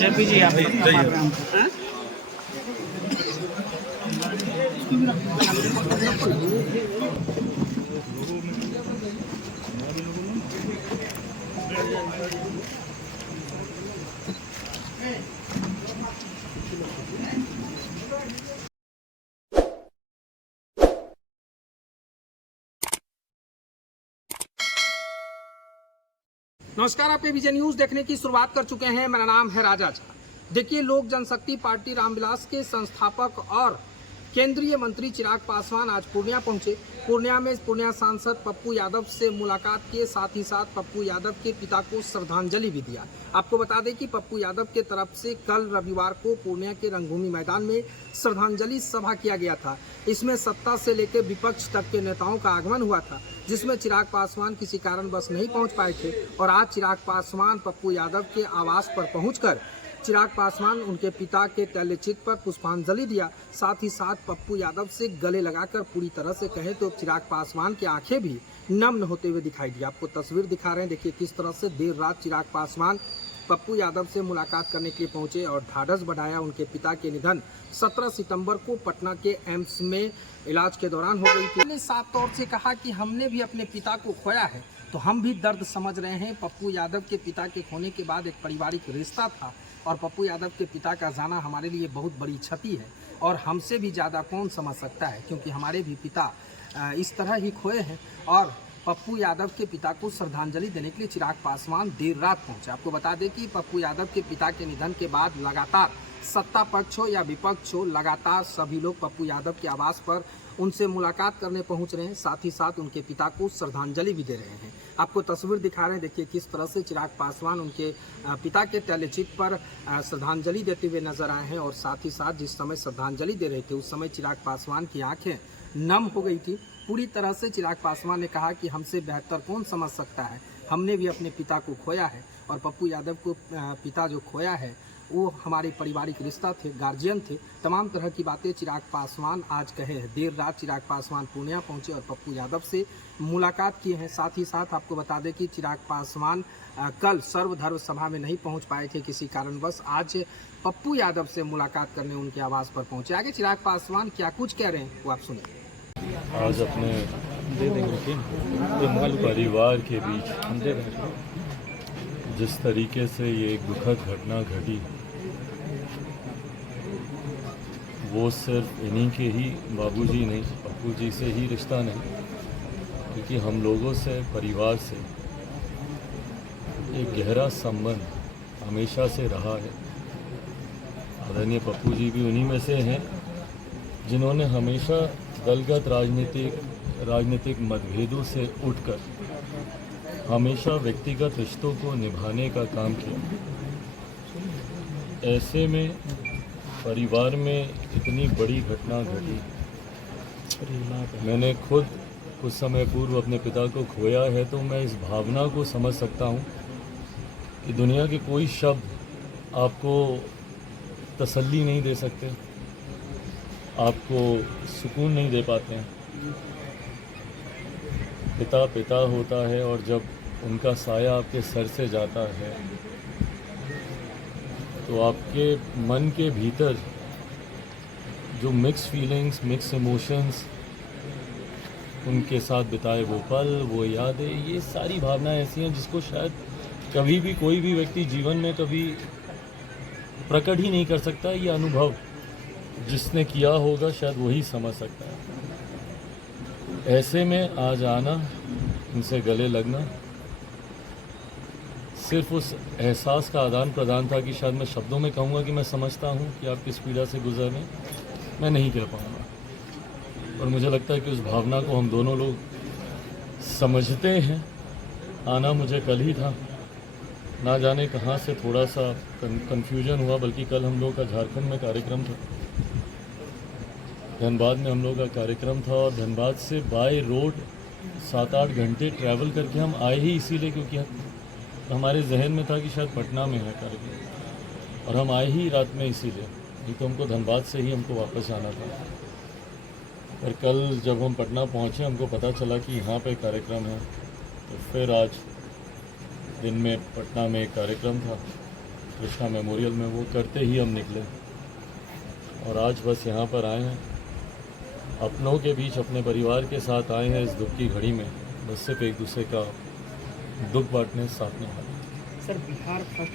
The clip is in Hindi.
जेपी जी यहाँ पे नमस्कार, आपके विजय न्यूज देखने की शुरुआत कर चुके हैं। मेरा नाम है राजा झा। देखिए, लोक जनशक्ति पार्टी रामविलास के संस्थापक और केंद्रीय मंत्री चिराग पासवान आज पूर्णिया पहुंचे। पूर्णिया में पूर्णिया सांसद पप्पू यादव से मुलाकात किए, साथ ही साथ पप्पू यादव के पिता को श्रद्धांजलि भी दिया। आपको बता दें कि पप्पू यादव के तरफ से कल रविवार को पूर्णिया के रंगभूमि मैदान में श्रद्धांजलि सभा किया गया था। इसमें सत्ता से लेकर विपक्ष तक के नेताओं का आगमन हुआ था, जिसमें चिराग पासवान किसी कारणवश नहीं पहुंच पाए थे। और आज चिराग पासवान पप्पू यादव के आवास पर पहुंचकर चिराग पासवान उनके पिता के तैलचित्र पर पुष्पांजलि दिया। साथ ही साथ पप्पू यादव से गले लगाकर पूरी तरह से कहें तो चिराग पासवान की आंखें भी नम्न होते हुए दिखाई दी। आपको तस्वीर दिखा रहे हैं, देखिए किस तरह से देर रात चिराग पासवान पप्पू यादव से मुलाकात करने के लिए पहुंचे और ढाढ़स बढ़ाया। उनके पिता के निधन 17 सितंबर को पटना के एम्स में इलाज के दौरान हो गई थी। साफ तौर से कहा कि हमने भी अपने पिता को खोया है, तो हम भी दर्द समझ रहे हैं। पप्पू यादव के पिता के खोने के बाद एक पारिवारिक रिश्ता था और पप्पू यादव के पिता का जाना हमारे लिए बहुत बड़ी क्षति है और हमसे भी ज़्यादा कौन समझ सकता है, क्योंकि हमारे भी पिता इस तरह ही खोए हैं। और पप्पू यादव के पिता को श्रद्धांजलि देने के लिए चिराग पासवान देर रात पहुंचे। आपको बता दें कि पप्पू यादव के पिता के निधन के बाद लगातार सत्ता पक्ष हो या विपक्ष हो, लगातार सभी लोग पप्पू यादव के आवास पर उनसे मुलाकात करने पहुंच रहे हैं, साथ ही साथ उनके पिता को श्रद्धांजलि भी दे रहे हैं। आपको तस्वीर दिखा रहे हैं, देखिए किस तरह से चिराग पासवान उनके पिता के तैलचित्र पर श्रद्धांजलि देते हुए नजर आए हैं। और साथ ही साथ जिस समय श्रद्धांजलि दे रहे थे उस समय चिराग पासवान की आंखें नम हो गई थी। पूरी तरह से चिराग पासवान ने कहा कि हमसे बेहतर कौन समझ सकता है, हमने भी अपने पिता को खोया है और पप्पू यादव को पिता जो खोया है वो हमारे पारिवारिक रिश्ता थे, गार्जियन थे। तमाम तरह की बातें चिराग पासवान आज कहे हैं। देर रात चिराग पासवान पूर्णिया पहुंचे और पप्पू यादव से मुलाकात किए हैं। साथ ही साथ आपको बता दें कि चिराग पासवान कल सर्वधर्म सभा में नहीं पहुंच पाए थे किसी कारणवश। आज पप्पू यादव से मुलाकात करने उनके आवास पर पहुंचे। आगे चिराग पासवान क्या कुछ कह रहे हैं वो आप सुनिए। आज अपने परिवार के बीच जिस तरीके से ये एक दुखद घटना घटी, वो सिर्फ इन्हीं के ही बाबूजी नहीं, पप्पू जी से ही रिश्ता नहीं, क्योंकि हम लोगों से, परिवार से एक गहरा संबंध हमेशा से रहा है। आदरणीय पप्पू जी भी उन्हीं में से हैं जिन्होंने हमेशा दलगत राजनीतिक मतभेदों से उठकर हमेशा व्यक्तिगत रिश्तों को निभाने का काम किया। ऐसे में परिवार में इतनी बड़ी घटना घटी, मैंने खुद कुछ समय पूर्व अपने पिता को खोया है, तो मैं इस भावना को समझ सकता हूँ कि दुनिया के कोई शब्द आपको तसल्ली नहीं दे सकते, आपको सुकून नहीं दे पाते हैं। पिता पिता होता है और जब उनका साया आपके सर से जाता है तो आपके मन के भीतर जो मिक्स फीलिंग्स, मिक्स इमोशंस, उनके साथ बिताए वो पल, वो यादें, ये सारी भावनाएं ऐसी हैं जिसको शायद कभी भी कोई भी व्यक्ति जीवन में कभी प्रकट ही नहीं कर सकता। ये अनुभव जिसने किया होगा शायद वही समझ सकता है। ऐसे में आज आना, इनसे गले लगना, सिर्फ उस एहसास का आदान प्रदान था कि शायद मैं शब्दों में कहूँगा कि मैं समझता हूँ कि आप किस पीड़ा से गुजर रहे हैं, मैं नहीं कह पाऊँगा। और मुझे लगता है कि उस भावना को हम दोनों लोग समझते हैं। आना मुझे कल ही था, ना जाने कहाँ से थोड़ा सा कन्फ्यूजन हुआ, बल्कि कल हम लोग का झारखंड में कार्यक्रम था, धनबाद में हम लोग का कार्यक्रम था और धनबाद से बाय रोड 7-8 घंटे ट्रैवल करके हम आए ही इसीलिए क्योंकि हमारे जहन में था कि शायद पटना में है कार्यक्रम, और हम आए ही रात में इसीलिए। ये तो हमको धनबाद से ही हमको वापस जाना था, पर कल जब हम पटना पहुँचे हमको पता चला कि यहाँ पे कार्यक्रम है, तो फिर आज दिन में पटना में एक कार्यक्रम था कृष्णा मेमोरियल में, वो करते ही हम निकले और आज बस यहाँ पर आए हैं, अपनों के बीच अपने परिवार के साथ आए हैं इस दुख की घड़ी में, बस सिर्फ एक दूसरे का दुख बांटने साथ में। Sir Bihar first